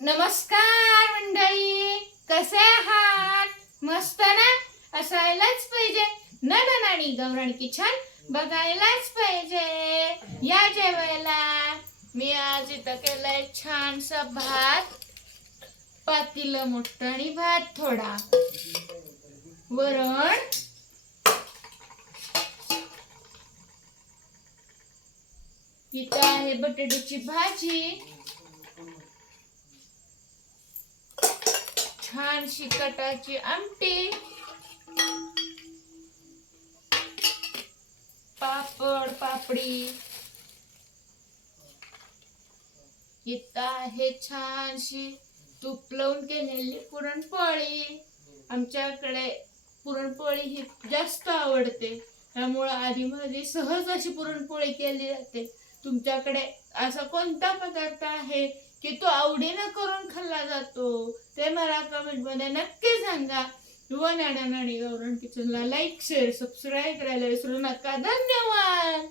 नमस्कार मंडळी, कसे आहात? मस्त ना? असायलाच पाहिजे. ननन आणि गौरण किचन बघायलाच पाहिजे. या जेवायला. मी आज इथं केलंय छानसा भात, पातीलं मोठं आणि भात थोडा, वरण, इथं आहे बटाट्याची भाजी, छानशी कटाची आमटी, पापड पापडी, इथं आहे छानशी तूप लावून केलेली पुरणपोळी. आमच्याकडे पुरणपोळी ही जास्त आवडते, त्यामुळे आधी मध्ये सहज अशी पुरणपोळी केली जाते. तुमच्याकडे असा कोणता पदार्थ आहे की तो आवडीने करून खाल्ला जातो ते मला कमेंट मध्ये नक्की सांगा. ननन आणि गौरण किचनला लाईक शेअर सबस्क्राईब करायला विसरू नका. धन्यवाद.